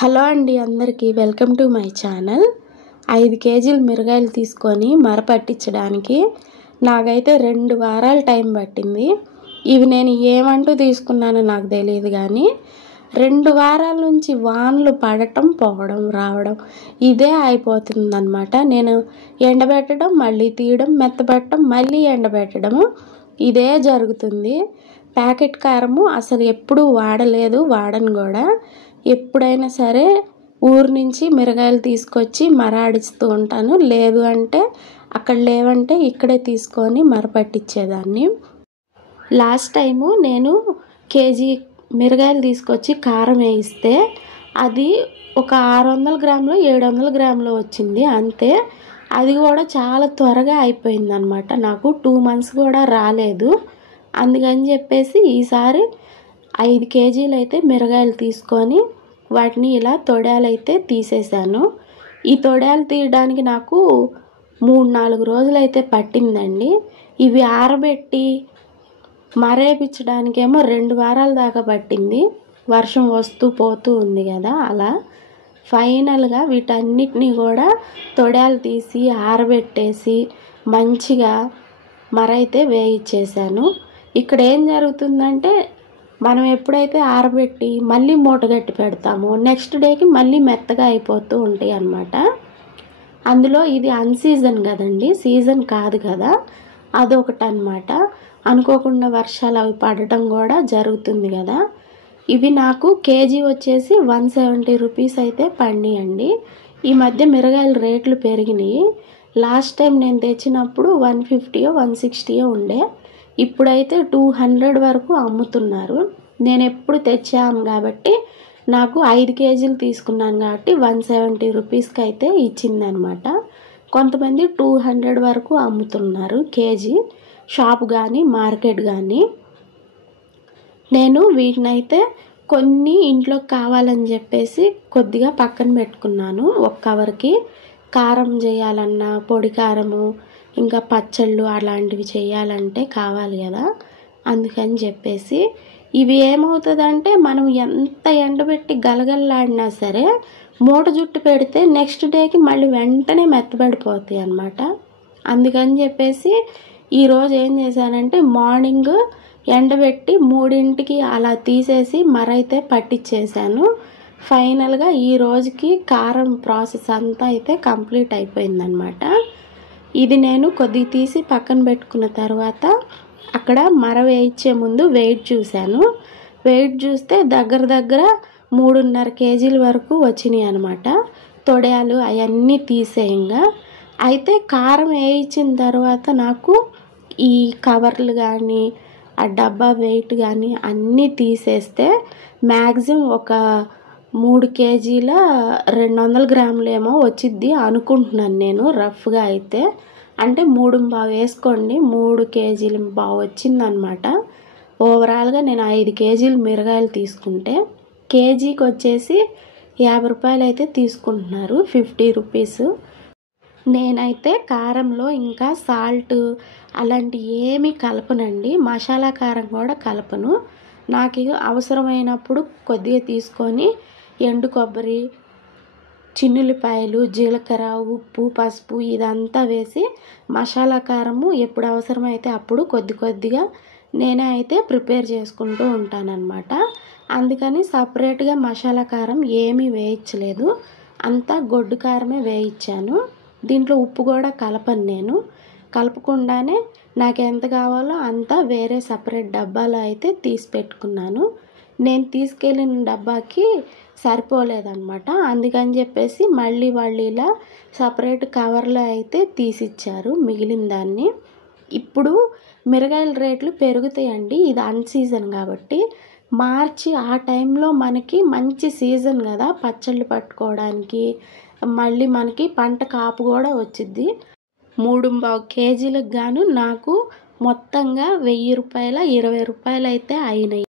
Hello అండి, అందరికీ welcome to my channel. 5 కేజీలు మిరగాయలు తీసుకొని మరపట్టించడానికి నాకైతే 2 వారాలు టైం పట్టింది. ఇవి నేను ఏమంటూ తీసుకున్నానో నాకు తెలియదు, కానీ 2 వారాల నుంచి వానలు పడటం పోవడం రావడం ఇదే అయిపోతుందన్నమాట. నేను ఎండబెట్టడం, మళ్ళీ తీయడం, మెత్తబెట్టడం, మళ్ళీ ఎండబెట్టడము ఇదే జరుగుతుంది. ప్యాకెట్ కారము అసలు ఎప్పుడూ వాడను కూడా. ఎప్పుడైనా సరే ఊరు నుంచి మిరగాయలు తీసుకొచ్చి మరాడిస్తూ ఉంటాను. లేదు అంటే అక్కడ లేవంటే ఇక్కడే తీసుకొని మరపట్టించేదాన్ని. లాస్ట్ టైము నేను కేజీ మిరగాయలు తీసుకొచ్చి కారం వేయిస్తే అది ఒక 600 గ్రాములు 700 గ్రాములు వచ్చింది అంతే. అది కూడా చాలా త్వరగా అయిపోయిందనమాట. నాకు 2 months కూడా రాలేదు. అందుకని చెప్పేసి ఈసారి 5 కేజీలు అయితే మిరగాయలు తీసుకొని వాటిని ఇలా తొడాలైతే తీసేసాను. ఈ తొడాలు తీయడానికి నాకు 3-4 రోజులు అయితే పట్టిందండి. ఇవి ఆరబెట్టి మరేపించడానికేమో 2 వారాల దాకా పట్టింది. వర్షం వస్తూ పోతూ ఉంది కదా, అలా ఫైనల్గా వీటన్నిటిని కూడా తొడాలు తీసి ఆరబెట్టేసి మంచిగా మరైతే వేయించేసాను. ఇక్కడ ఏం జరుగుతుందంటే, మనం ఎప్పుడైతే ఆరబెట్టి మళ్ళీ మూటగట్టి పెడతామో నెక్స్ట్ డేకి మళ్ళీ మెత్తగా అయిపోతూ ఉంటాయి అన్నమాట. అందులో ఇది అన్సీజన్ కదండి, సీజన్ కాదు కదా, అదొకటి అన్నమాట. అనుకోకుండా వర్షాలు అవి పడటం కూడా జరుగుతుంది కదా. ఇవి నాకు కేజీ వచ్చేసి 170 రూపీస్ అయితే పడినాయండి. ఈ మధ్య మిరగాయల రేట్లు పెరిగినాయి. లాస్ట్ టైం నేను తెచ్చినప్పుడు 150 160 ఉండే. ఇప్పుడైతే 200 వరకు అమ్ముతున్నారు. నేను ఎప్పుడు తెచ్చాను కాబట్టి నాకు 5 కేజీలు తీసుకున్నాను కాబట్టి 170 రూపీస్కి అయితే ఇచ్చిందనమాట. కొంతమంది 200 వరకు అమ్ముతున్నారు కేజీ, షాప్ కానీ మార్కెట్ కానీ. నేను వీటినైతే కొన్ని ఇంట్లోకి కావాలని చెప్పేసి కొద్దిగా పక్కన పెట్టుకున్నాను. ఒక కవర్కి కారం చేయాలన్నా, పొడి కారము, ఇంకా పచ్చళ్ళు అలాంటివి చేయాలంటే కావాలి కదా, అందుకని చెప్పేసి. ఇవి ఏమవుతుందంటే, మనం ఎంత ఎండబెట్టి గలగలలాడినా సరే మూట జుట్టు పెడితే నెక్స్ట్ డేకి మళ్ళీ వెంటనే మెత్తబడిపోతాయి అన్నమాట. అందుకని చెప్పేసి ఈరోజు ఏం చేశానంటే, మార్నింగ్ ఎండబెట్టి 3ంటికి అలా తీసేసి మరైతే పట్టించేసాను. ఫైనల్గా ఈ రోజుకి కారం ప్రాసెస్ అంతా అయితే కంప్లీట్ అయిపోయిందనమాట. ఇది నేను కొద్దిగా తీసి పక్కన పెట్టుకున్న తర్వాత అక్కడ మర వేయించే ముందు వెయిట్ చూశాను. వెయిట్ చూస్తే దగ్గర 3.5 కేజీల వరకు వచ్చినాయి అనమాట. తొడయాలు అవన్నీ తీసేయంగా. అయితే కారం వేయించిన తర్వాత నాకు ఈ కవర్లు కానీ ఆ డబ్బా వెయిట్ కానీ అన్నీ తీసేస్తే మ్యాక్సిమం ఒక 3 కేజీల 200 గ్రాములు ఏమో వచ్చిద్ది అనుకుంటున్నాను నేను రఫ్గా అయితే. అంటే 3.25 వేసుకోండి, 3 కేజీలు బాగా వచ్చిందనమాట. ఓవరాల్గా నేను 5 కేజీలు మిరగాయలు తీసుకుంటే కేజీకి వచ్చేసి 50 రూపాయలు అయితే తీసుకుంటున్నారు, 50 రూపీస్. నేనైతే కారంలో ఇంకా సాల్ట్ అలాంటి ఏమీ కలపనండి, మసాలా కారం కూడా కలపను. నాకు అవసరమైనప్పుడు కొద్దిగా తీసుకొని ఎండు కొబ్బరి, చిన్నుల్లిపాయలు, జీలకర్ర, ఉప్పు, పసుపు ఇదంతా వేసి మసాలా కారము ఎప్పుడు అవసరమైతే అప్పుడు కొద్దిగా నేనే అయితే ప్రిపేర్ చేసుకుంటూ ఉంటానన్నమాట. అందుకని సపరేట్గా మసాలా కారం ఏమీ వేయించలేదు, అంతా గొడ్డు కారమే వేయించాను. దీంట్లో ఉప్పు కూడా కలపను నేను. కలపకుండానే నాకు ఎంత కావాలో అంతా వేరే సపరేట్ డబ్బాలో అయితే తీసి పెట్టుకున్నాను. నేను తీసుకెళ్ళిన డబ్బాకి సరిపోలేదన్నమాట. అందుకని చెప్పేసి మళ్ళీ వాళ్ళు ఇలా సపరేట్ కవర్లో అయితే తీసిచ్చారు మిగిలిన దాన్ని. ఇప్పుడు మిరగాయల రేట్లు పెరుగుతాయండి, ఇది అన్సీజన్ కాబట్టి. మార్చి ఆ టైంలో మనకి మంచి సీజన్ కదా పచ్చళ్ళు పట్టుకోవడానికి. మళ్ళీ మనకి పంట కాపు కూడా వచ్చిద్ది. 3.25 కేజీలకు గాను నాకు మొత్తంగా 1000 రూపాయల 20 రూపాయలు అయితే అయినాయి.